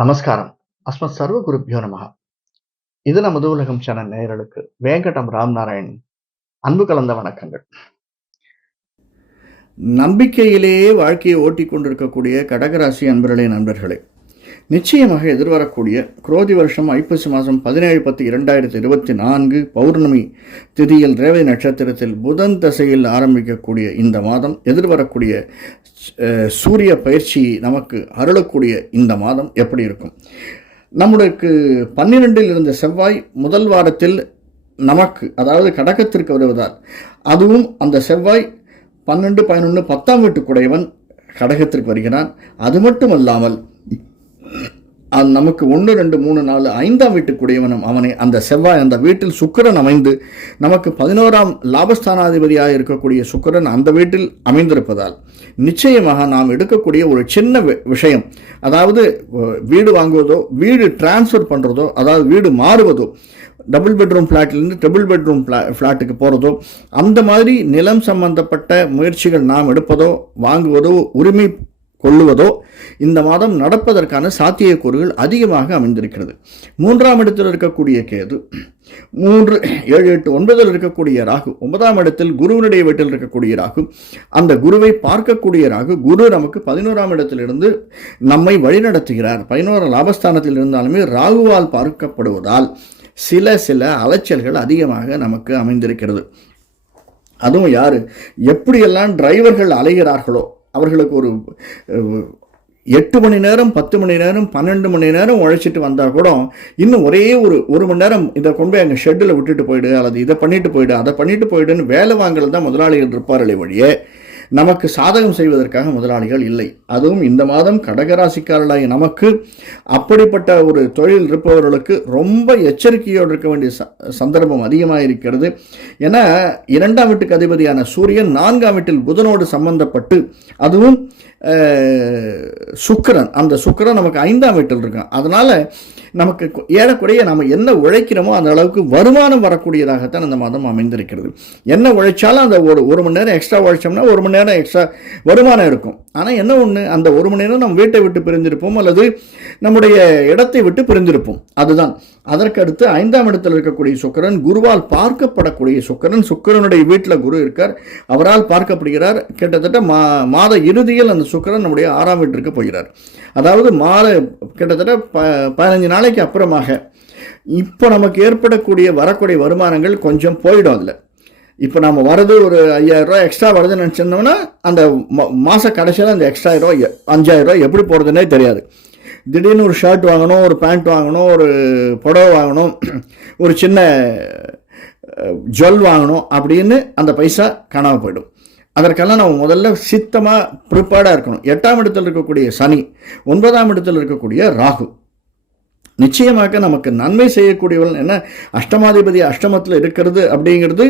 நமஸ்காரம். அஸ்மத் சர்வ குருப்பியோ நமஹ. இது நமது உலகம் சேனல் நேயர்களுக்கு வேங்கடம் ராம்நாராயண் அன்பு கலந்த வணக்கங்கள். நம்பிக்கையிலேயே வாழ்க்கையை ஓட்டி கொண்டிருக்கக்கூடிய கடகராசி அன்பர்களே, நண்பர்களே, நிச்சயமாக எதிர்வரக்கூடிய குரோதி வருஷம் ஐப்பசி மாதம் 17/10/2024 பௌர்ணமி திதியில் ரேவதி நட்சத்திரத்தில் புதன் தசையில் ஆரம்பிக்கக்கூடிய இந்த மாதம், எதிர்வரக்கூடிய சூரிய பயிற்சி நமக்கு அருளக்கூடிய இந்த மாதம் எப்படி இருக்கும்? நம்மளுக்கு 12 இருந்த செவ்வாய் முதல் வாரத்தில் நமக்கு, அதாவது கடகத்திற்கு வருவதால், அதுவும் அந்த செவ்வாய் 12, 11, 10ஆம் வீட்டுக்குடையவன் கடகத்திற்கு வருகிறான். அது மட்டுமல்லாமல் நமக்கு 1, 2, 3, 4, 5ஆம் வீட்டுக்குடையவனும் அவனை, அந்த செவ்வாய் அந்த வீட்டில் சுக்கிரன் அமைந்து நமக்கு 11ஆம் லாபஸ்தானாதிபதியாக இருக்கக்கூடிய சுக்கிரன் அந்த வீட்டில் அமைந்திருப்பதால் நிச்சயமாக நாம் எடுக்கக்கூடிய ஒரு சின்ன விஷயம், அதாவது வீடு வாங்குவதோ, வீடு டிரான்ஸ்ஃபர் பண்ணுறதோ, அதாவது வீடு மாறுவதோ, டபுள் பெட்ரூம் ஃப்ளாட்டிலிருந்து ட்ரிபிள் பெட்ரூம் ஃப்ளாட்டுக்கு போகிறதோ, அந்த மாதிரி நிலம் சம்பந்தப்பட்ட முயற்சிகள் நாம் எடுப்பதோ, வாங்குவதோ, உரிமை கொள்ளுவதோ இந்த மாதம் நடப்பதற்கான சாத்தியக்கூறுகள் அதிகமாக அமைந்திருக்கிறது. 3ஆம் இடத்தில் இருக்கக்கூடிய கேது, 3, 7, 8, 9 இருக்கக்கூடிய ராகு, 9ஆம் இடத்தில் குருவினுடைய வீட்டில் இருக்கக்கூடிய ராகு, அந்த குருவை பார்க்கக்கூடிய ராகு, குரு நமக்கு 11ஆம் இடத்திலிருந்து நம்மை வழிநடத்துகிறார். 11 லாபஸ்தானத்தில் இருந்தாலுமே ராகுவால் பார்க்கப்படுவதால் சில அலைச்சல்கள் அதிகமாக நமக்கு அமைந்திருக்கிறது. அதுவும் யாரு எப்படியெல்லாம் டிரைவர்கள் அலைகிறார்களோ, அவர்களுக்கு ஒரு 8 மணி நேரம், 10 மணி நேரம், 12 மணி நேரம் உழைச்சிட்டு வந்தால் கூட இன்னும் ஒரே ஒரு மணி நேரம் இதை கொண்டு போய் அங்கே ஷெட்டில் விட்டுட்டு போயிடு, அல்லது இதை பண்ணிட்டு போயிடு, அதை பண்ணிட்டு போயிடுன்னு வேலை வாங்கல் தான் முதலாளிகள் இருப்பார்களே வழியே நமக்கு சாதகம் செய்வதற்காக முதலாளிகள் இல்லை. அதுவும் இந்த மாதம் கடகராசிக்காரர்களாகி நமக்கு அப்படிப்பட்ட ஒரு தொழில் இருப்பவர்களுக்கு ரொம்ப எச்சரிக்கையோடு இருக்க வேண்டிய சந்தர்ப்பம் அதிகமாக இருக்கிறது. ஏன்னா 2ஆம் வீட்டுக்கு அதிபதியான சூரியன் 4ஆம் வீட்டில் புதனோடு சம்பந்தப்பட்டு, அதுவும் சுக்கிரன், அந்த சுக்கிரன் நமக்கு 5ஆம் வீட்டில் இருக்கான். அதனால நமக்கு ஏறக்குறைய நம்ம என்ன உழைக்கிறோமோ அந்த அளவுக்கு வருமானம் வரக்கூடியதாகத்தான் இந்த மாதம் அமைந்திருக்கிறது. என்ன உழைச்சாலும் அந்த ஒரு மணி நேரம் எக்ஸ்ட்ரா உழைச்சோம்னா 1 மணி நேரம் எக்ஸ்ட்ரா வருமானம் இருக்கும். ஆனால் என்ன ஒன்று, அந்த 1 மணி நேரம் நம்ம வீட்டை விட்டு பிரிந்திருப்போம், அல்லது நம்முடைய இடத்தை விட்டு பிரிந்திருப்போம். அதுதான். அதற்கடுத்து 5ஆம் இடத்தில் இருக்கக்கூடிய சுக்கிரன், குருவால் பார்க்கப்படக்கூடிய சுக்கிரன், சுக்கிரனுடைய வீட்டில் குரு இருக்கார், அவரால் பார்க்கப்படுகிறார். கிட்டத்தட்ட மாத இறுதியில் அந்த சுக்கிரன் நம்முடைய 6ஆம் வீட்டிற்கு போகிறார். அதாவது கிட்டத்தட்ட 15 நாளைக்கு அப்புறமாக இப்போ நமக்கு ஏற்படக்கூடிய வரக்கூடிய வருமானங்கள் கொஞ்சம் போயிடும். அதில் இப்போ நம்ம வரது ஒரு 5000 ரூபா எக்ஸ்ட்ரா வருதுன்னு நினச்சிருந்தோம்னா, அந்த மாத கடைசியில் அந்த எக்ஸ்ட்ரா 5000 ரூபா எப்படி போகிறதுனே தெரியாது. திடீர்னு ஒரு ஷர்ட் வாங்கணும், ஒரு பேண்ட் வாங்கணும், ஒரு புடவை வாங்கணும், ஒரு சின்ன ஜுவல் வாங்கணும் அப்படின்னு அந்த பைசா காணாமல் போயிடும். அதற்கெல்லாம் நம்ம முதல்ல சித்தமாக ப்ரிப்பேர்டாக இருக்கணும். 8ஆம் இடத்தில் இருக்கக்கூடிய சனி, 9ஆம் இடத்தில் இருக்கக்கூடிய ராகு நிச்சயமாக நமக்கு நன்மை செய்யக்கூடியவள். என்ன, அஷ்டமாதிபதி அஷ்டமத்தில் இருக்கிறது அப்படிங்கிறது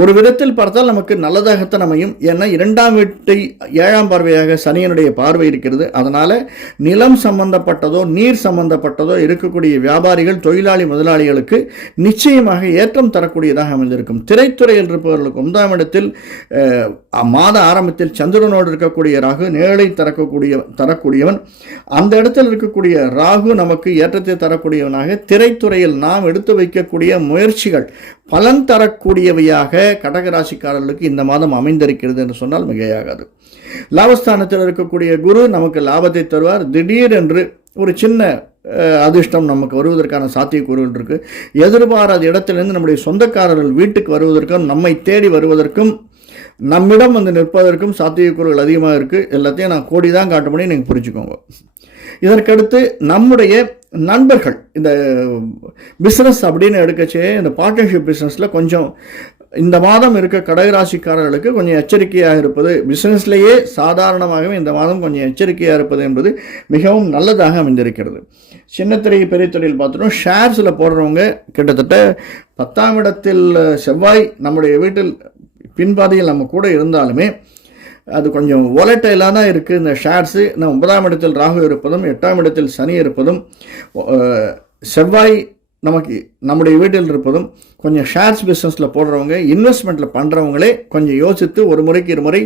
ஒரு விதத்தில் பார்த்தால் நமக்கு நல்லதாகத்தான் அமையும். ஏன்னா 2ஆம் வீட்டை 7ஆம் பார்வையாக சனியனுடைய பார்வை இருக்கிறது. அதனால் நிலம் சம்பந்தப்பட்டதோ, நீர் சம்பந்தப்பட்டதோ இருக்கக்கூடிய வியாபாரிகள், தொழிலாளி, முதலாளிகளுக்கு நிச்சயமாக ஏற்றம் தரக்கூடியதாக அமைந்திருக்கும். திரைத்துறையில் இருப்பவர்களுக்கு 9ஆம் இடத்தில் மாத ஆரம்பத்தில் சந்திரனோடு இருக்கக்கூடிய ராகு நிழலை தரக்கூடியவன். அந்த இடத்தில் இருக்கக்கூடிய ராகு நமக்கு ஏற்றத்தை தரக்கூடியவனாக, திரைத்துறையில் நாம் எடுத்து வைக்கக்கூடிய முயற்சிகள் பலன் தரக்கூடியவையாக கடகராசிக்காரர்களுக்கு இந்த மாதம் அமைந்திருக்கிறது என்று சொன்னால் மிகையாகாது. லாபஸ்தானத்தில் இருக்கக்கூடிய குரு நமக்கு லாபத்தை தருவார். திடீரென்று ஒரு சின்ன அதிர்ஷ்டம் நமக்கு வருவதற்கான சாத்தியக்கூறுகள் இருக்குது. எதிர்பாராத இடத்திலிருந்து நம்முடைய சொந்தக்காரர்கள் வீட்டுக்கு வருவதற்கும், நம்மை தேடி வருவதற்கும், நம்மிடம் வந்து நிற்பதற்கும் சாத்தியக்கூறுகள் அதிகமாக இருக்குது. எல்லாத்தையும் நான் கோடி தான் காட்ட முடியும், நீங்கள் புரிஞ்சுக்கோங்க. இதற்கடுத்து நம்முடைய நண்பர்கள், இந்த பிஸ்னஸ் அப்படின்னு எடுக்கச்சே, இந்த பார்ட்னர்ஷிப் பிஸ்னஸில் கொஞ்சம் இந்த மாதம் இருக்க கடகராசிக்காரர்களுக்கு கொஞ்சம் எச்சரிக்கையாக இருப்பது, பிஸ்னஸ்லேயே சாதாரணமாகவே இந்த மாதம் கொஞ்சம் எச்சரிக்கையாக இருப்பது என்பது மிகவும் நல்லதாக அமைந்திருக்கிறது. சின்னத்திரை பெரிய தொழில் பார்த்துட்டோம். ஷேர்ஸில் போடுறவங்க கிட்டத்தட்ட 10ஆம் இடத்தில் செவ்வாய் நம்முடைய வீட்டில் பின்பாதையில் நம்ம கூட இருந்தாலுமே அது கொஞ்சம் வாலட்டைலாக தான் இருக்குது இந்த ஷேர்ஸு. 9ஆம் இடத்தில் ராகு இருப்பதும், 8ஆம் இடத்தில் சனி இருப்பதும், செவ்வாய் நமக்கு நம்முடைய வீட்டில் இருப்பதும் கொஞ்சம் ஷேர்ஸ் பிஸ்னஸில் போடுறவங்க, இன்வெஸ்ட்மெண்ட்டில் பண்ணுறவங்களே கொஞ்சம் யோசித்து ஒரு முறைக்கு இருமுறை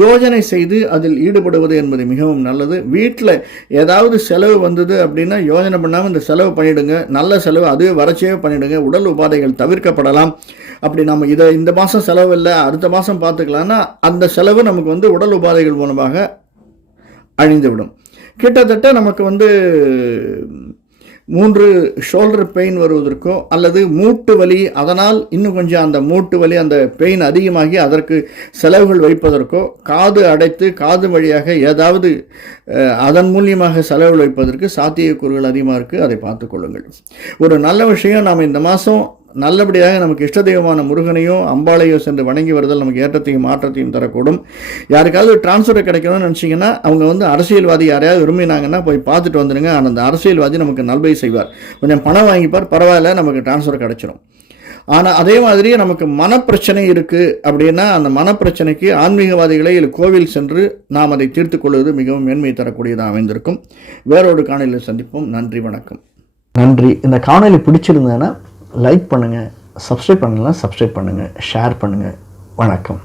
யோஜனை செய்து அதில் ஈடுபடுவது என்பது மிகவும் நல்லது. வீட்டில் ஏதாவது செலவு வந்தது அப்படின்னா யோஜனை பண்ணாமல் இந்த செலவு பண்ணிவிடுங்க. நல்ல செலவு அதுவே வரச்சே பண்ணிவிடுங்க. உடல் உபாதைகள் தவிர்க்கப்படலாம். அப்படி நம்ம இதை இந்த மாதம் செலவு இல்லை, அடுத்த மாதம் பார்த்துக்கலான்னா அந்த செலவு நமக்கு உடல் உபாதைகள் மூலமாக அழிந்துவிடும். கிட்டத்தட்ட நமக்கு 3 ஷோல்டர் பெயின் வருவதற்கோ அல்லது மூட்டு வலி, அதனால் இன்னும் கொஞ்சம் அந்த மூட்டு வலி அந்த பெயின் அதிகமாகி அதற்கு செலவுகள் வைப்பதற்கோ, காது அடைத்து காது வழியாக ஏதாவது அதன் மூலியமாக செலவுகள் வைப்பதற்கு சாத்தியக்கூறுகள் அதிகமாக இருக்குது. அதை பார்த்து கொள்ளுங்கள். ஒரு நல்ல விஷயம், நாம் இந்த மாதம் நல்லபடியாக நமக்கு இஷ்ட தெய்வமான முருகனையும் அம்பாளையோ சென்று வணங்கி வருதல் நமக்கு ஏற்றத்தையும் மாற்றத்தையும் தரக்கூடும். யாருக்காவது டிரான்ஸ்ஃபர் கிடைக்கணும்னு நினச்சிங்கன்னா அவங்க அரசியல்வாதி யாரையாவது விரும்பினாங்கன்னா போய் பார்த்துட்டு வந்துடுங்க. அந்த அரசியல்வாதி நமக்கு நல்வை செய்வார். கொஞ்சம் பணம் வாங்கிப்பார், பரவாயில்ல, நமக்கு டிரான்ஸ்ஃபர் கிடைச்சிடும். ஆனால் அதே மாதிரி நமக்கு மனப்பிரச்சனை இருக்குது அப்படின்னா அந்த மனப்பிரச்சனைக்கு ஆன்மீகவாதிகளை இல்லை கோவில் சென்று நாம் அதை தீர்த்து கொள்வது மிகவும் மேன்மை தரக்கூடியதாக அமைந்திருக்கும். வேறொரு காணொலியில் சந்திப்போம். நன்றி, வணக்கம். நன்றி. இந்த காணொலி பிடிச்சிருந்ததுன்னா லைக் பண்ணுங்கள், சப்ஸ்கிரைப் பண்ணலாம் சப்ஸ்கிரைப் பண்ணுங்கள், ஷேர் பண்ணுங்கள். வணக்கம்.